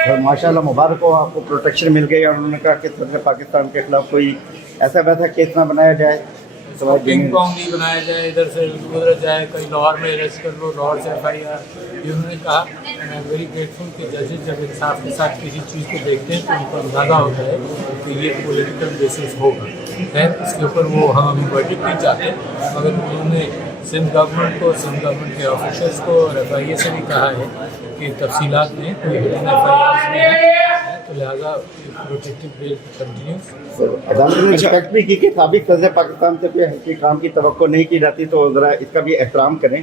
और माशाल्लाह मुबारक हो, आपको प्रोटेक्शन मिल गई और उन्होंने कहा कि सदर पाकिस्तान के खिलाफ कोई ऐसा वैसा केस ना बनाया जाए। तो पिंग पोंग नहीं बनाया जाए, इधर से उधर जाए, कहीं लाहौर में अरेस्ट कर लो, लाहौर से FIR। ये उन्होंने कहा। And I am very grateful कि जजेस जब इंसाफ के साथ किसी चीज़ को देखते हैं तो उनको अंदाज़ा होता है कि ये पॉलिटिकल बेसिस होगा। खैर इसके ऊपर वो हम अभी वर्डिक्ट नहीं चाहते, मगर उन्होंने सिंध गवर्नमेंट को, सिंध गवर्नमेंट के ऑफिसर्स को और FIA से भी कहा है कि तफसीलात में कोई हिडन FIRs में है, तो लिहाजा प्रोटेक्टिव बेल कंटिन्यूस। अदालत ने रिस्पेक्ट भी की कि साबिक सदर पाकिस्तान से कोई हल्की काम की तवक्को नहीं की जाती, तो ज़रा इसका भी एहतराम करें।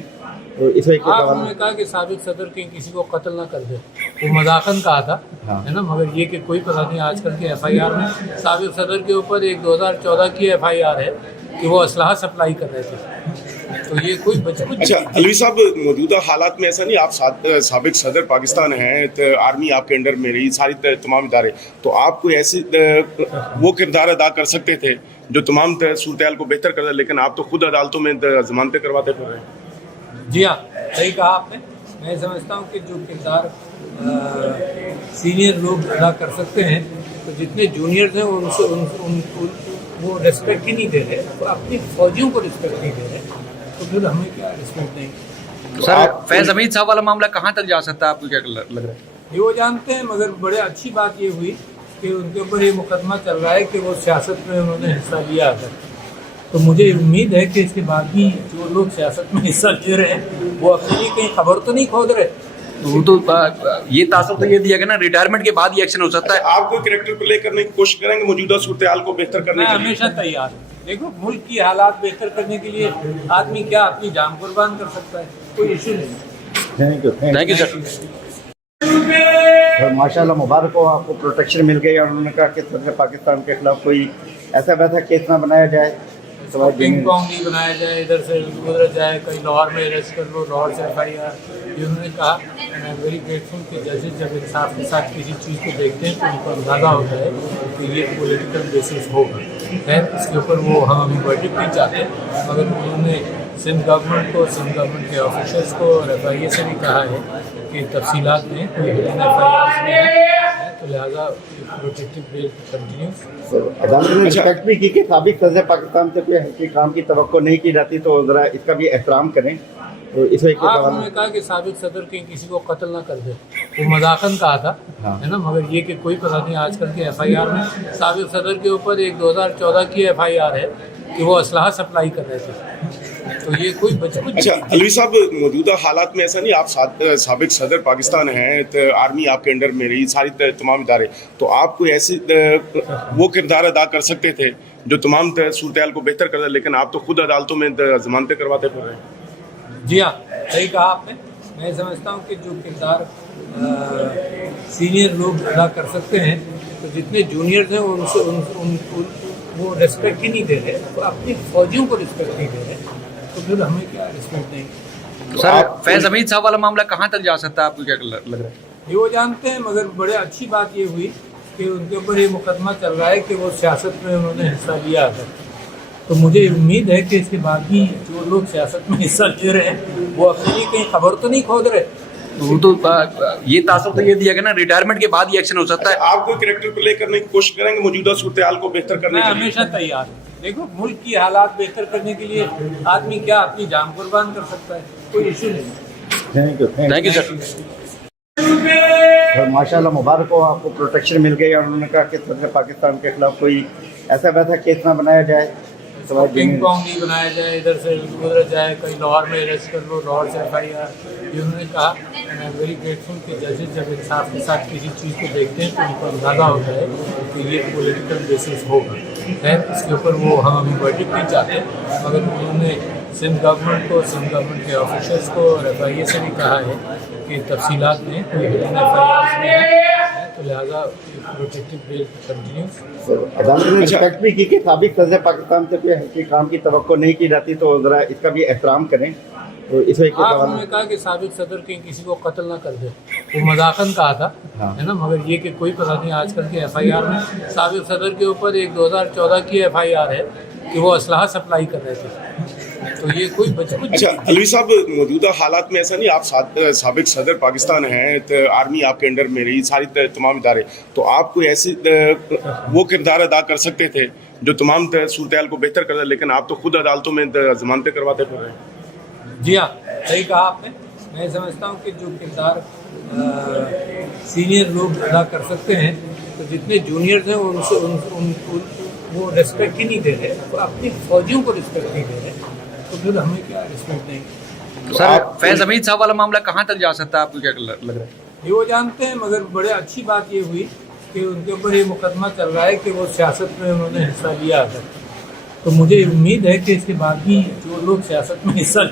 तो इस वजह हाँ, उन्होंने कहा कि साबिक सदर के किसी को कत्ल ना कर दे, वो मजाकन कहा था। हाँ। है ना, मगर ये कि कोई पता नहीं आजकल के FIR में साबिक सदर के ऊपर एक 2014 की FIR है कि वो असलहा सप्लाई कर रहे थे, तो ये कोई बचपन। अच्छा अलवी साहब, मौजूदा हालात में ऐसा नहीं, आप साबिक सदर पाकिस्तान हैं, तो आर्मी आपके अंडर में रही, सारी तमाम इदारे, तो आप कोई ऐसी वो किरदार अदा कर सकते थे जो तमाम सूरत को बेहतर कर दे, लेकिन आप तो खुद अदालतों में जमानतें करवाते फिर रहे हैं। जी हाँ, सही कहा आपने। मैं समझता हूँ कि जो किरदार सीनियर लोग अदा कर सकते हैं, तो जितने जूनियर्स हैं उनसे वो रिस्पेक्ट ही नहीं दे रहे, तो अपनी फौजियों को रिस्पेक्ट नहीं दे रहे, तो फिर हमें क्या रिस्पेक्ट नहीं। सर फैज़ हमीद साहब वाला मामला कहाँ तक जा सकता है, आपको क्या लग रहा है? ये वो जानते हैं, मगर बड़े अच्छी बात ये हुई कि उनके ऊपर ये मुकदमा चल रहा है कि वो सियासत में उन्होंने हिस्सा लिया है। तो मुझे उम्मीद है कि इसके बाद भी जो लोग सियासत में हिस्सा ले रहे हैं वो अपने लिए कहीं खबर तो नहीं खोद रहे। वो तो ये तासर तो ये दिया गया ना, रिटायरमेंट के बाद ही एक्शन हो सकता है। आप कोई कैरेक्टर प्ले करने की कोशिश करेंगे मौजूदा सूरत को बेहतर करने मैं के लिए? हमेशा तैयार हूँ। देखो, मुल्क की हालात बेहतर करने के लिए आदमी क्या अपनी जान कुर्बान कर सकता है, कोई इशू नहीं। Thank you sir. और माशाल्लाह मुबारक हो, आपको प्रोटेक्शन मिल गई और उन्होंने कहा कि सदर पाकिस्तान के खिलाफ कोई ऐसा वैसा केस ना बनाया जाए। तो पिंग पोंग नहीं बनाया जाए, इधर से उधर जाए, कहीं लाहौर में अरेस्ट कर लो, लाहौर से FIR। ये उन्होंने कहा। And I am very grateful कि जजेस जब इंसाफ के साथ किसी चीज़ को देखते हैं तो उनको अंदाज़ा होता है कि ये पॉलिटिकल बेसिस होगा। खैर इसके ऊपर वो हम अभी वर्डिक्ट नहीं चाहते, मगर उन्होंने सिंध गवर्नमेंट को, सिंध गवर्नमेंट के ऑफिसर्स को और FIA से भी कहा है कि तफसीलात में कोई हिडन FIRs में है, तो लिहाजा प्रोटेक्टिव बेल कंटिन्यूस। अदालत ने रिस्पेक्ट भी की कि साबिक सदर पाकिस्तान से कोई हल्की काम की तवक्को नहीं की जाती, तो ज़रा इसका भी एहतराम करें। तो इस वजह हाँ, उन्होंने कहा कि साबिक सदर के किसी को कत्ल ना कर दे, वो मजाकन कहा था। हाँ। है ना, मगर ये कि कोई पता नहीं आजकल के FIR में साबिक सदर के ऊपर एक 2014 की FIR है कि वो असलहा सप्लाई कर रहे थे, तो ये कोई बचपन। अच्छा अलवी साहब, मौजूदा हालात में ऐसा नहीं, आप साबिक सदर पाकिस्तान हैं, तो आर्मी आपके अंडर में रही, सारी तमाम इदारे, तो आप कोई ऐसी वो किरदार अदा कर सकते थे जो तमाम सूरत को बेहतर कर दे, लेकिन आप तो खुद अदालतों में जमानतें करवाते फिर रहे हैं। जी हाँ, सही कहा आपने। मैं समझता हूँ कि जो किरदार सीनियर लोग अदा कर सकते हैं, तो जितने जूनियर्स हैं उनको वो रिस्पेक्ट ही नहीं दे रहे, तो अपनी फौजियों को रिस्पेक्ट नहीं दे रहे, तो फिर हमें क्या रिस्पेक्ट नहीं। सर फैज़ हमीद साहब वाला मामला कहाँ तक जा सकता है, आपको क्या लग रहा है? ये वो जानते हैं, मगर बड़े अच्छी बात ये हुई कि उनके ऊपर ये मुकदमा चल रहा है कि वो सियासत में उन्होंने हिस्सा लिया है। तो मुझे उम्मीद है कि इसके बाद भी जो लोग सियासत में हिस्सा ले रहे हैं वो अपने लिए कहीं खबर तो नहीं खोद रहे। वो तो ये तासर तो ये दिया गया ना, रिटायरमेंट के बाद ही एक्शन हो सकता है। आप कोई कैरेक्टर प्ले करने की कोशिश करेंगे मौजूदा सूरत को बेहतर करने मैं के लिए? हमेशा तैयार हूँ। देखो, मुल्क की हालात बेहतर करने के लिए आदमी क्या अपनी जान कुर्बान कर सकता है, कोई इशू नहीं। Thank you sir. और माशाल्लाह मुबारक हो, आपको प्रोटेक्शन मिल गई और उन्होंने कहा कि सदर पाकिस्तान के खिलाफ कोई ऐसा वैसा केस ना बनाया जाए। तो पिंग पोंग नहीं बनाया जाए, इधर से उधर जाए, कहीं लाहौर में अरेस्ट कर लो, लाहौर से FIR। ये उन्होंने कहा। And I am very grateful कि जजेस जब इंसाफ के साथ किसी चीज़ को देखते हैं तो उनको अंदाज़ा होता है कि ये पॉलिटिकल बेसिस होगा। खैर इसके ऊपर वो हम अभी वर्डिक्ट नहीं चाहते, मगर उन्होंने सिंध गवर्नमेंट को, सिंध गवर्नमेंट के ऑफिसर्स को और FIA से भी कहा है कि तफसीलात में कोई हिडन FIRs में है, तो लिहाजा प्रोटेक्टिव बेल कंटिन्यूस। अदालत ने रिस्पेक्ट भी की कि साबिक सदर पाकिस्तान से कोई हल्की काम की तवक्को नहीं की जाती, तो ज़रा इसका भी एहतराम करें। तो इस वजह हाँ, उन्होंने कहा कि साबिक सदर के किसी को कत्ल ना कर दे, वो मजाकन कहा था। हाँ। है ना, मगर ये कि कोई पता नहीं आजकल के FIR में साबिक सदर के ऊपर एक 2014 की FIR है कि वो असलहा सप्लाई कर रहे थे, तो ये कोई बच्चा अच्छा अलवी साहब, मौजूदा हालात में ऐसा नहीं, आप साबिक सदर पाकिस्तान हैं, तो आर्मी आपके अंडर में रही, सारी तमाम इदारे, तो आप कोई ऐसी वो किरदार अदा कर सकते थे जो तमाम सूरत को बेहतर कर दे, लेकिन आप तो खुद अदालतों में जमानतें करवाते फिर रहे हैं। जी हाँ, सही कहा आपने। मैं समझता हूँ कि जो किरदार सीनियर लोग अदा कर सकते हैं, तो जितने जूनियर्स हैं उनसे वो रिस्पेक्ट ही नहीं दे रहे, वो अपनी फौजियों को रिस्पेक्ट नहीं दे रहे, तो फिर हमें क्या रिस्पेक्ट देंगे। सर फैज हमीद साहब वाला मामला कहाँ तक जा सकता है, आपको क्या लग रहा है? ये वो जानते हैं, मगर बड़े अच्छी बात ये हुई कि उनके ऊपर ये मुकदमा चल रहा है कि वो सियासत में उन्होंने हिस्सा लिया है। तो मुझे उम्मीद है कि इसके बाद भी जो लोग सियासत में हिस्सा ले